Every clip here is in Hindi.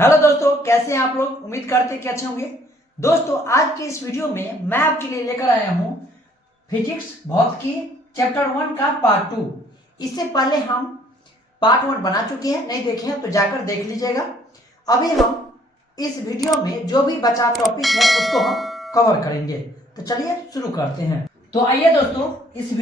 हेलो दोस्तों, कैसे हैं आप लोग। उम्मीद करते हैं कि अच्छे होंगे। दोस्तों, आज के इस वीडियो में मैं आपके लिए लेकर आया हूं फिजिक्स भौतिकी चैप्टर 1 का पार्ट 2। इससे पहले हम पार्ट 1 बना चुके हैं, नहीं देखे हैं तो जाकर देख लीजिएगा। अभी हम इस वीडियो में जो भी बचा टॉपिक है उसको हम कवर करेंगे। तो चलिए शुरू करते हैं। तो आइए दोस्तों, इस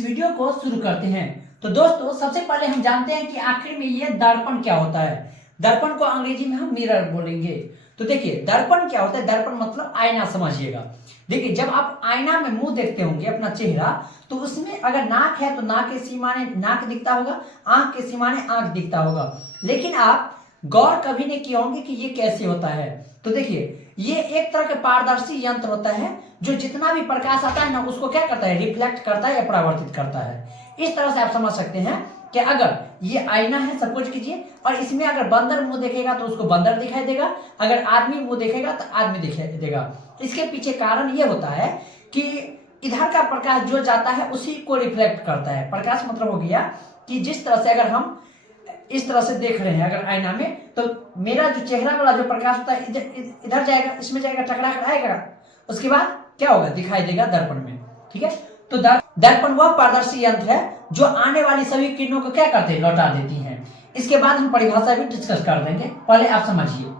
वीडियो को शुरू करते हैं। तो दोस्तों, सबसे पहले हम जानते हैं कि आखिर में ये दर्पण क्या होता है। दर्पण को अंग्रेजी में हम मिरर बोलेंगे। तो देखिए, दर्पण क्या होता है। दर्पण मतलब आईना समझिएगा। देखिए, जब आप आईना में मुंह देखते होंगे अपना चेहरा, तो उसमें अगर नाक है तो नाक के सीमाने नाक दिखता होगा, आंख के सीमाने आंख दिखता होगा। लेकिन आप गौर कभी नहीं किए होंगे कि ये कैसे होता है। तो देखिए, ये एक तरह का पारदर्शी यंत्र होता है जो जितना भी प्रकाश आता है ना, उसको क्या करता है, रिफ्लेक्ट करता है या परावर्तित करता है। इस तरह से आप समझ सकते हैं कि अगर ये आईना है सपोज कीजिए, और इसमें अगर बंदर मुंह देखेगा तो उसको बंदर दिखाई देगा, अगर आदमी मुंह देखेगा तो आदमी दिखाई देगा। इसके पीछे कारण ये होता है कि इधर का प्रकाश जो जाता है उसी को रिफ्लेक्ट करता है। प्रकाश मतलब हो गया कि जिस तरह से अगर हम इस तरह से देख रहे हैं अगर आईना में, तो मेरा जो चेहरा वाला जो प्रकाश होता है इधर जाएगा, इसमें जाएगा, टकरा कर आएगा, उसके बाद क्या होगा, दिखाई देगा दर्पण में। ठीक है। तो दर्पण वह पारदर्शी यंत्र है जो आने वाली सभी किरणों को क्या करते हैं, लौटा देती हैं। इसके बाद हम परिभाषा भी डिस्कस कर देंगे, पहले आप समझिए।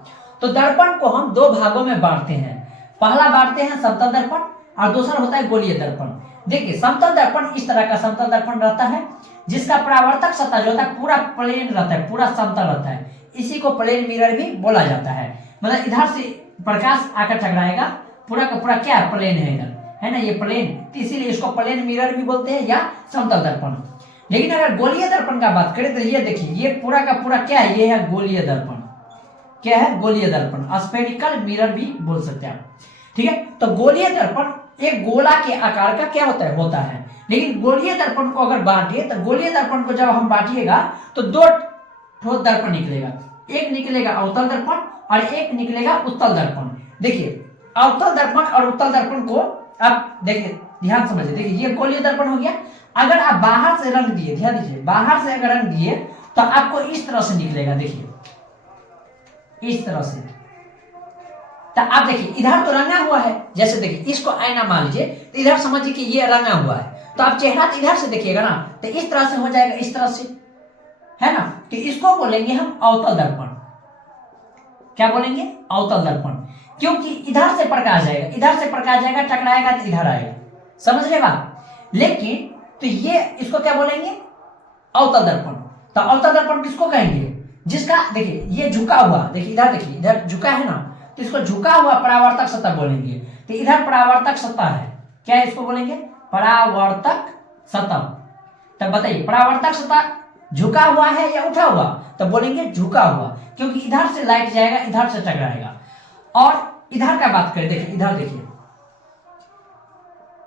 तो दर्पण को हम दो भागों में बांटते हैं। पहला बांटते हैं समतल दर्पण और दूसरा होता है गोलीय दर्पण। देखिए, समतल दर्पण इस तरह का समतल दर्पण रहता है जिसका परावर्तक सतह जो होता है पूरा प्लेन रहता है, पूरा समतल रहता है। इसी को प्लेन मिरर भी बोला जाता है। मतलब इधर से प्रकाश आकर टकराएगा, पूरा का पूरा क्या है, प्लेन है, इधर है ना ये प्लेन, तो इसीलिए इसको प्लेन मिरर भी बोलते हैं या समतल दर्पण। लेकिन अगर गोलीय दर्पण का बात करें तो ये देखिए, ये पूरा का पूरा क्या है, ये है गोलीय दर्पण। क्या है, गोलीय दर्पण, स्फेरिकल मिरर भी बोल सकते हैं आप। ठीक है। तो गोलीय दर्पण एक गोला के आकार का क्या होता है। लेकिन गोलीय दर्पण को अगर बांटिए तो गोलीय दर्पण को जब हम बांटिएगा तो दो ठोस दर्पण निकलेगा। एक निकलेगा अवतल दर्पण और एक निकलेगा उत्तल दर्पण। देखिए, अवतल दर्पण और उत्तल दर्पण को आप देखिए, ध्यान समझिए। देखिए, ये गोलीय दर्पण हो गया। अगर आप बाहर से रंग दिए, ध्यान दीजिए, बाहर से अगर रंग दिए तो आपको इस तरह से निकलेगा। देखिए, इस तरह से। तो आप देखिए, इधर तो रंगा हुआ है, जैसे देखिए इसको आईना मान लीजिए, तो इधर समझिए कि ये रंगा हुआ है, तो आप चेहरा तो इधर से देखिएगा ना, तो इस तरह से हो जाएगा, इस तरह से, है ना। तो इसको बोलेंगे हम अवतल दर्पण। क्या बोलेंगे, अवतल दर्पण। क्योंकि इधर से प्रकाश जाएगा, इधर से प्रकाश जाएगा, टकराएगा तो इधर आएगा, समझ रहे बात। लेकिन तो ये इसको क्या बोलेंगे, अवतल दर्पण। तो अवतल दर्पण किसको कहेंगे, जिसका देखिए ये झुका हुआ, देखिए इधर, देखिए इधर झुका है ना, तो इसको झुका हुआ परावर्तक सतह बोलेंगे। तो इधर परावर्तक सतह है, क्या है, इसको बोलेंगे परावर्तक सतह। तब बताइए, परावर्तक सतह झुका हुआ है या उठा हुआ, तो बोलेंगे झुका हुआ, क्योंकि इधर से लाइट जाएगा, इधर से टकराएगा। और इधर का बात करें, देखिए इधर देखिए,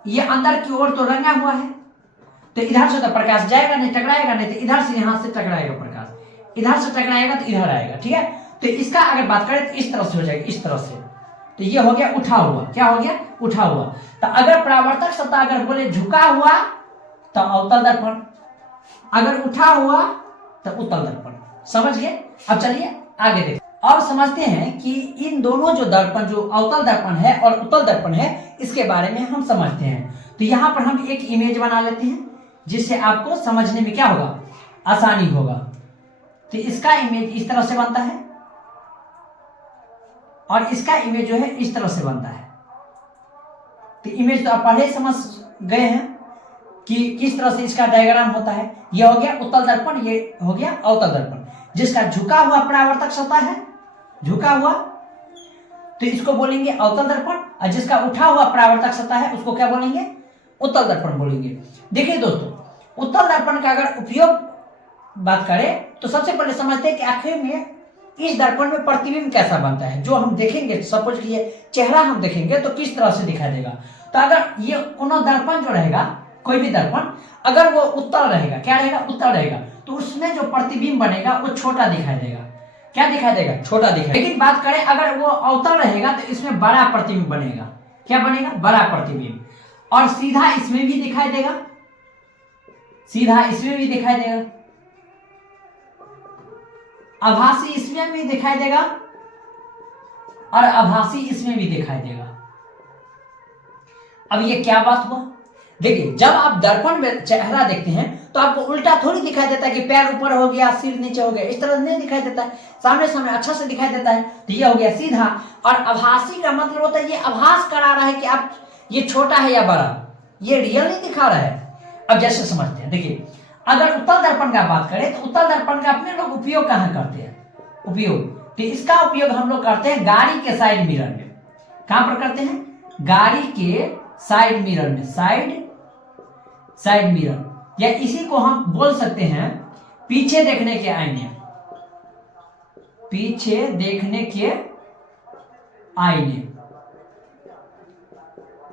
ये अंदर की ओर तो रंगा हुआ है, तो इधर से तो प्रकाश जाएगा नहीं, टकराएगा नहीं, तो इधर से यहां से टकराएगा प्रकाश, इधर से टकराएगा तो इधर आएगा। ठीक है। तो इसका अगर बात करें तो इस तरह से हो जाएगा, इस तरह से। तो ये हो गया उठा हुआ, क्या हो गया, उठा हुआ। तो अगर परावर्तक सतह अगर बोले झुका हुआ तो अवतल दर्पण, अगर उठा हुआ तो उत्तल दर्पण। समझ गए। अब चलिए आगे देखिए। अब समझते हैं कि इन दोनों जो दर्पण, जो अवतल दर्पण है और उत्तल दर्पण है, इसके बारे में हम समझते हैं। तो यहां पर हम एक इमेज बना लेते हैं जिससे आपको समझने में क्या होगा, आसानी होगा। तो इसका इमेज इस तरह से बनता है और इसका इमेज जो है इस तरह से बनता है। तो इमेज तो आप पहले ही समझ गए हैं कि किस तरह से इसका डायग्राम होता है। यह हो गया उत्तल दर्पण, ये हो गया अवतल दर्पण। जिसका झुका हुआ परावर्तक सतह है, झुका हुआ, तो इसको बोलेंगे अवतल दर्पण, और जिसका उठा हुआ परावर्तक सतह है उसको क्या बोलेंगे, उत्तल दर्पण बोलेंगे। देखिए दोस्तों, उत्तल दर्पण का अगर उपयोग बात करें तो सबसे पहले समझते हैं कि आखिर में इस दर्पण में प्रतिबिंब कैसा बनता है। जो हम देखेंगे, सपोज कीजिए चेहरा हम देखेंगे तो किस तरह से दिखाई देगा। तो अगर ये कोनो दर्पण जो रहेगा, कोई भी दर्पण अगर वो उत्तल रहेगा, क्या रहेगा, उत्तल रहेगा, तो उसमें जो प्रतिबिंब बनेगा वो छोटा दिखाई देगा। क्या दिखाई देगा, छोटा दिखाई। लेकिन बात करें अगर वो अवतल रहेगा तो इसमें बड़ा प्रतिबिंब बनेगा। क्या बनेगा, बड़ा प्रतिबिंब। और सीधा इसमें भी दिखाई देगा, सीधा इसमें भी दिखाई देगा। आभासी इसमें भी दिखाई देगा और आभासी इसमें भी दिखाई देगा। अब ये क्या बात हुआ, देखिए जब आप दर्पण में चेहरा देखते हैं तो आपको उल्टा थोड़ी दिखाई देता है कि पैर ऊपर हो गया सिर नीचे हो गया, इस तरह नहीं दिखाई देता है, सामने सामने अच्छा से दिखाई देता है। तो ये हो गया सीधा। और आभासी का मतलब होता है ये आभास करा रहा है कि आप ये छोटा है या बड़ा, ये रियल नहीं दिखा रहा है। अब जैसे समझते हैं, देखिए अगर उत्तल दर्पण का बात करें तो उत्तल दर्पण का अपने लोग उपयोग कहाँ करते हैं, उपयोग तो इसका उपयोग हम लोग करते हैं गाड़ी के साइड मिरर में। कहां पर करते हैं, गाड़ी के साइड मिरर में, साइड मिरर, या इसी को हम बोल सकते हैं पीछे देखने के आईने, पीछे देखने के आईने।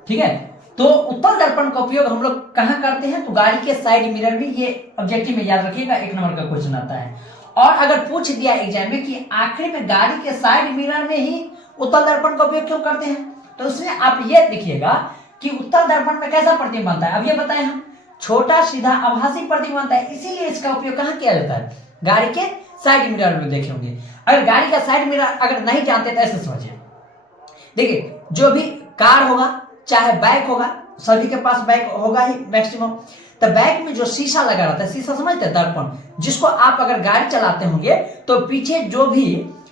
ठीक है, तो उत्तल दर्पण का उपयोग हम लोग कहां करते हैं, तो गाड़ी के साइड मिरर में। ये ऑब्जेक्टिव में याद रखिएगा, 1 नंबर का क्वेश्चन आता है। और अगर पूछ दिया एग्जाम में कि आखिर में गाड़ी के साइड मिरर में ही उत्तल दर्पण का उपयोग क्यों करते हैं, तो उसमें आप ये देखिएगा कि उत्तल दर्पण में कैसा प्रतिबिंब बनता है। अब ये बताएं हम, छोटा सीधा आभासी प्रतिबिंब बनता है, इसीलिए इसका उपयोग कहां किया जाता है, गाड़ी के साइड मिरर में देखे होंगे। अगर गाड़ी का साइड मिरर अगर नहीं जानते तो ऐसे समझिए, देखिए जो भी कार होगा चाहे बाइक होगा, सभी के पास बाइक होगा ही मैक्सिमम, तो बाइक में जो शीशा लगा रहता है, शीशा समझते हैं, दर्पण, जिसको आप अगर गाड़ी चलाते होंगे तो पीछे जो भी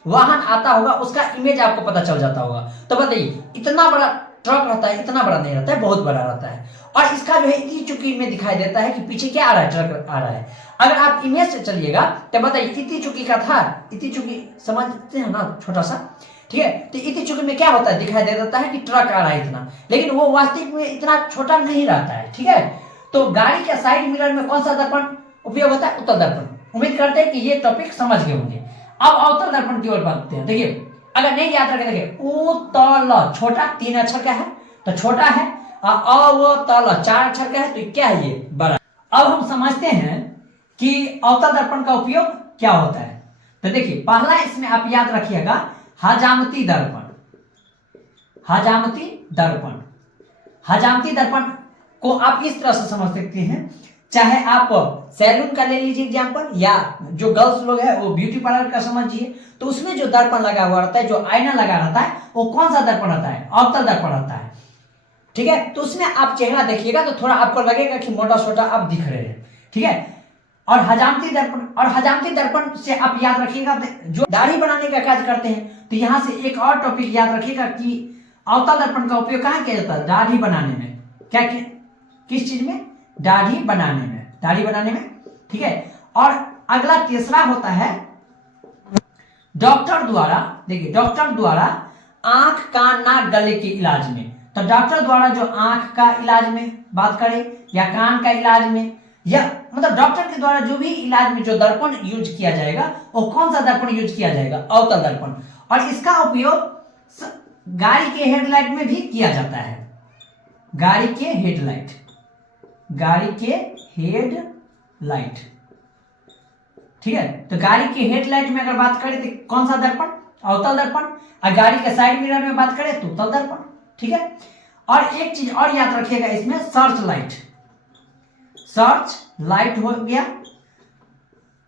वाहन आता होगा उसका इमेज आपको पता चल जाता होगा। तो बताइए इतना बड़ा ट्रक रहता है, इतना बड़ा नहीं रहता है, बहुत बड़ा रहता है, और इसका जो है इतनी चुकी में दिखाई देता है कि पीछे क्या आ रहा है, ट्रक आ रहा है। अगर आप इमेज से चलिएगा तो बताइए इतनी चुकी का था, इतनी चुकी समझते हैं ना, छोटा सा, ठीक है, तो इतनी चुकी में क्या होता है, दिखाई दे देता है कि ट्रक आ रहा है इतना, लेकिन वो वास्तविक में इतना छोटा नहीं रहता है। ठीक है, तो गाड़ी के साइड मिरर में कौन सा दर्पण उपयोग होता है, उत्तल दर्पण। उम्मीद करते हैं कि ये टॉपिक समझ गए होंगे। अब अवतल दर्पण की ओर बढ़ते हैं। देखिए अगर नहीं याद रखें, देखिए उत्तल छोटा 3 अक्षर का है तो छोटा है, अवतल 4 अक्षर का है तो क्या है, ये बड़ा। अब हम समझते हैं कि अवतल दर्पण का उपयोग क्या होता है। तो देखिए पहला इसमें आप याद रखिएगा हजामती दर्पण, हजामती दर्पण। हजामती दर्पण को आप इस तरह से समझ सकते हैं, चाहे आप सैलून का ले लीजिए एग्जाम्पल, या जो गर्ल्स लोग है वो ब्यूटी पार्लर का समझिए, तो उसमें जो दर्पण लगा हुआ रहता है, जो आईना लगा रहता है, वो कौन सा दर्पण रहता है, अवतल दर्पण रहता है। ठीक है, तो उसमें आप चेहरा देखिएगा तो थोड़ा आपको लगेगा कि मोटा छोटा आप दिख रहे हैं। ठीक है, और हजामती दर्पण, और हजामती दर्पण से आप याद रखिएगा जो दाढ़ी बनाने का कार्य करते हैं, तो यहां से एक और टॉपिक याद रखिएगा कि अवतल दर्पण का उपयोग कहां किया जाता है, दाढ़ी बनाने में। क्या किस चीज में, दाढ़ी बनाने में, दाढ़ी बनाने में। ठीक है, और अगला तीसरा होता है डॉक्टर द्वारा, देखिए डॉक्टर द्वारा आंख कान नाक गले के इलाज में। तो डॉक्टर द्वारा जो आंख का इलाज में बात करें या कान का इलाज में, या मतलब डॉक्टर के द्वारा जो भी इलाज में जो दर्पण यूज किया जाएगा वो कौन सा दर्पण यूज किया जाएगा, अवतल दर्पण। और इसका उपयोग गाड़ी के हेडलाइट में भी किया जाता है, गाड़ी के हेडलाइट, गाड़ी के हेडलाइट। ठीक है, तो गाड़ी के हेडलाइट में अगर बात करें तो कौन सा दर्पण, अवतल दर्पण। और गाड़ी के साइड मिरर में बात करें तो उत्तल दर्पण। ठीक है, और एक चीज और याद रखिएगा इसमें, सर्च लाइट, सर्च लाइट हो गया।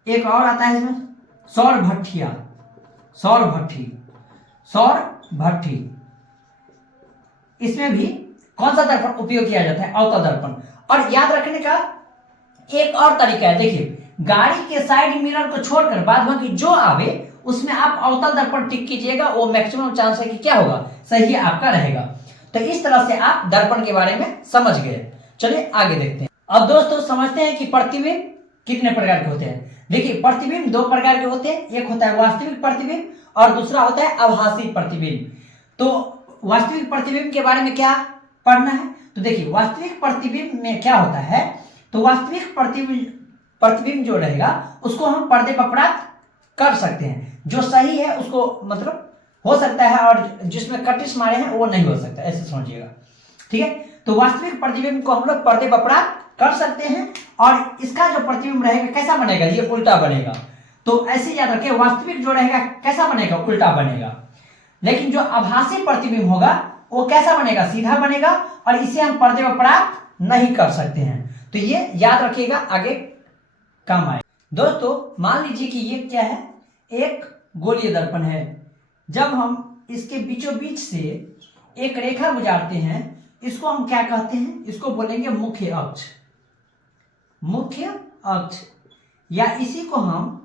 एक और आता है इसमें सौर भट्ठिया, सौर भट्ठी, सौर भट्ठी। इसमें भी कौन सा दर्पण उपयोग किया जाता है, अवतल दर्पण। और याद रखने का एक और तरीका है, देखिए गाड़ी के साइड मिरर को छोड़कर बाद बाकी जो आवे उसमें आप अवतल दर्पण टिक कीजिएगा, वो मैक्सिमम चांस है कि क्या होगा, सही आपका रहेगा। तो इस तरह से आप दर्पण के बारे में समझ गए। चलिए आगे देखते हैं। अब दोस्तों समझते हैं कि प्रतिबिंब कितने प्रकार के होते हैं। देखिए प्रतिबिंब 2 प्रकार के होते हैं, एक होता है वास्तविक प्रतिबिंब और दूसरा होता है आभासी प्रतिबिंब। तो वास्तविक प्रतिबिंब के बारे में क्या पढ़ना है, तो देखिए वास्तविक प्रतिबिंब में क्या होता है, तो वास्तविक प्रतिबिंब जो रहेगा उसको हम पर्दे पर प्राप्त कर सकते हैं, जो सही है उसको मतलब हो सकता है, और जिसमें कटिस मारे हैं वो नहीं हो सकता, ऐसे समझिएगा। ठीक है, तो वास्तविक प्रतिबिंब को हम लोग पर्दे पर प्राप्त कर सकते हैं, और इसका जो प्रतिबिंब रहेगा कैसा बनेगा, ये उल्टा बनेगा। तो ऐसे याद रखिए वास्तविक जो रहेगा कैसा बनेगा, उल्टा बनेगा। लेकिन जो आभासी प्रतिबिंब होगा वो कैसा बनेगा, सीधा बनेगा, और इसे हम पर्दे पर प्राप्त नहीं कर सकते हैं। तो ये याद रखिएगा, आगे काम आए। दोस्तों मान लीजिए कि ये क्या है, एक गोलीय दर्पण है। जब हम इसके बीचों बीच से एक रेखा गुजारते हैं, इसको हम क्या कहते हैं? इसको बोलेंगे मुख्य अक्ष। मुख्य अक्ष, या इसी को हम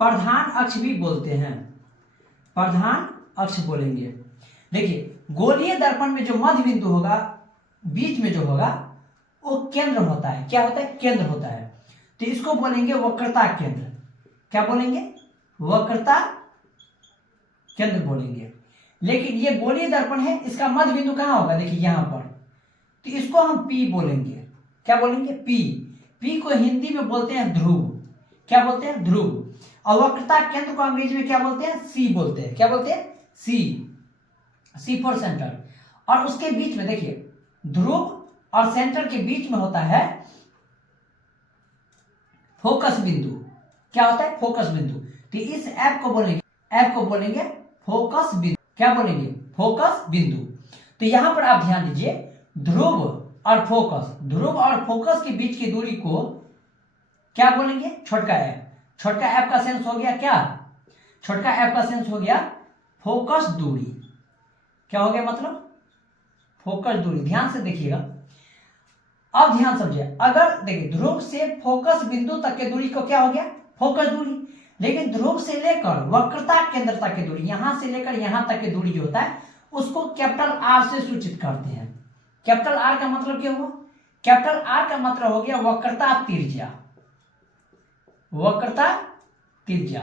प्रधान अक्ष भी बोलते हैं। प्रधान अक्ष बोलेंगे। देखिए, गोलीय दर्पण में जो मध्य बिंदु होगा, बीच में जो होगा, वो केंद्र होता है। क्या होता है? केंद्र होता है। तो इसको बोलेंगे वक्रता केंद्र। क्या बोलेंगे? वक्रता केंद्र बोलेंगे। लेकिन ये गोलीय दर्पण है, इसका मध्य बिंदु कहाँ होगा? देखिए यहां पर। तो इसको हम P बोलेंगे। क्या बोलेंगे? P। P को हिंदी में बोलते हैं ध्रुव। क्या बोलते हैं? ध्रुव। और वक्रता केंद्र को अंग्रेजी में क्या बोलते हैं? C बोलते हैं। क्या बोलते हैं? C for centre. और उसके बीच में देखिए, ध्रुव और सेंटर के बीच में होता है फोकस बिंदु। क्या होता है? फोकस बिंदु। तो इस F को बोलेंगे फोकस बिंदु। क्या बोलेंगे? फोकस बिंदु। तो यहां पर आप ध्यान दीजिए, ध्रुव और फोकस, ध्रुव और फोकस के बीच की दूरी को क्या बोलेंगे? छोटका F। छोटका F का सेंस हो गया क्या? छोटका F का सेंस हो गया फोकस दूरी। क्या हो गया? मतलब फोकस दूरी। ध्यान से देखिएगा, अब ध्यान समझिए। अगर देखिए, ध्रुव से फोकस बिंदु तक की दूरी को क्या हो गया? फोकस दूरी। लेकिन ध्रुव से लेकर वक्रता केंद्र तक की दूरी, यहां से लेकर यहां तक की दूरी जो होता है, उसको कैपिटल R से सूचित करते हैं। कैपिटल R का मतलब क्या हुआ? कैपिटल R का मतलब हो गया वक्रता त्रिज्या। वक्रता त्रिज्या।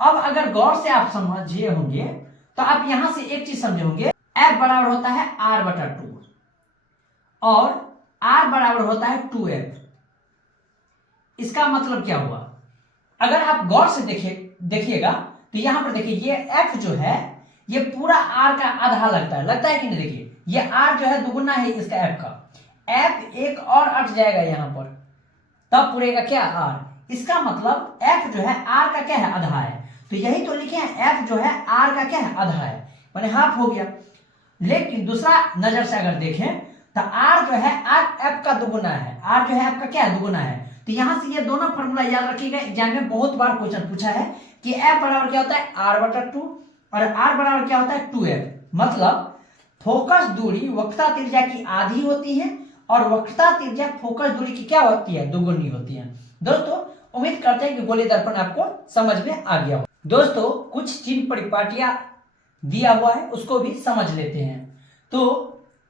अब अगर गौर से आप समझिए होंगे तो आप यहां से एक चीज समझे होंगे, F बराबर होता है R/2 और R बराबर होता है 2F। इसका मतलब क्या हुआ? अगर आप गौर से देखिएगा तो यहां पर देखिए, ये F जो है ये पूरा R का आधा लगता है कि नहीं? देखिए, ये R जो है दुगुना है इसका F का। F एक और अट जाएगा यहां पर, तब पूरेगा क्या? R। इसका मतलब F जो है R का क्या है? आधा है। तो यही तो लिखे हैं, F जो है R का क्या है? आधा है, माने हाफ हो गया। लेकिन दूसरा नजर से अगर देखें तो R जो है F का दुगुना है। R जो है F का क्या है? दुगुना है। तो यहां से ये दोनों फॉर्मूला याद रखिएगा, एग्जाम में बहुत बार क्वेश्चन पूछा है कि F बराबर क्या होता है? R/2 और R बराबर क्या होता है? 2F। मतलब फोकस दूरी वक्रता त्रिज्या की आधी होती है और वक्रता त्रिज्या फोकस दूरी की क्या होती है? दुगुनी होती है। दोस्तों, उम्मीद करते हैं कि गोलीय दर्पण आपको समझ में आ गया हो। दोस्तों, कुछ चिन्ह परिपाटियां दिया हुआ है, उसको भी समझ लेते हैं। तो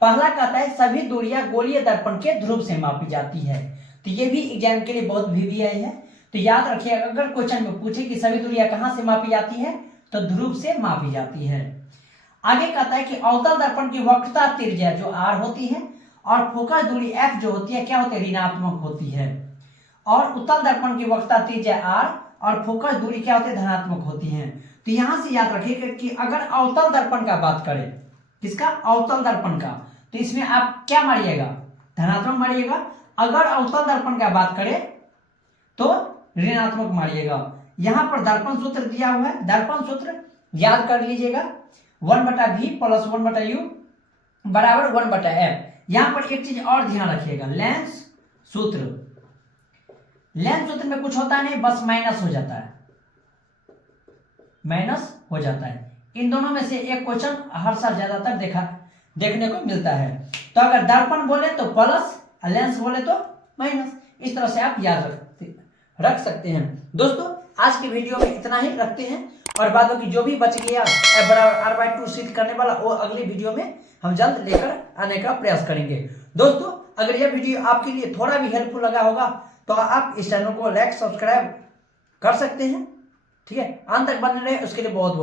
पहला कहता है सभी दूरियां गोलीय दर्पण के ध्रुव से मापी जाती है। तो ये भी एग्जाम के लिए बहुत VVI है। तो याद रखिए, अगर क्वेश्चन में पूछे कि सभी दूरियां कहां से मापी जाती है, तो ध्रुव से मापी जाती है। आगे कहता है कि अवतल दर्पण की वक्रता त्रिज्या जो R होती है और फोकस दूरी F जो होती है क्या होती है? ऋणात्मक होती है। और उत्तल दर्पण की वक्रता त्रिज्या R और फोकस दूरी क्या होती है? धनात्मक होती है। तो यहां से याद रखिए कि अगर अवतल दर्पण का बात करें, किसका? अवतल दर्पण का, तो इसमें आप क्या मारिएगा? धनात्मक मारिएगा। अगर अवतल दर्पण का बात करें तो ऋणात्मक मारिएगा। यहां पर दर्पण सूत्र दिया हुआ है, दर्पण सूत्र याद कर लीजिएगा, 1/V + 1/U बराबर 1/F। यहां पर एक चीज और ध्यान रखिएगा, लेंस सूत्र। लेंस सूत्र में कुछ होता नहीं, बस माइनस हो जाता है, माइनस हो जाता है। इन दोनों में से एक क्वेश्चन हर साल ज्यादातर देखने को मिलता है। तो अगर दर्पण बोले तो प्लस, लेंस बोले तो माइनस। इस तरह से आप याद रख सकते हैं। दोस्तों, आज की वीडियो में इतना ही रखते हैं, और बातों की जो भी बच गया F बराबर R/2 सिद्ध करने वाला, वो अगली वीडियो में हम जल्द लेकर आने का प्रयास करेंगे। दोस्तों, अगर यह वीडियो आपके लिए थोड़ा भी हेल्पफुल लगा होगा तो आप इस चैनल को लाइक सब्सक्राइब कर सकते हैं। ठीक है, अंत तक बने रहे उसके लिए बहुत बहुत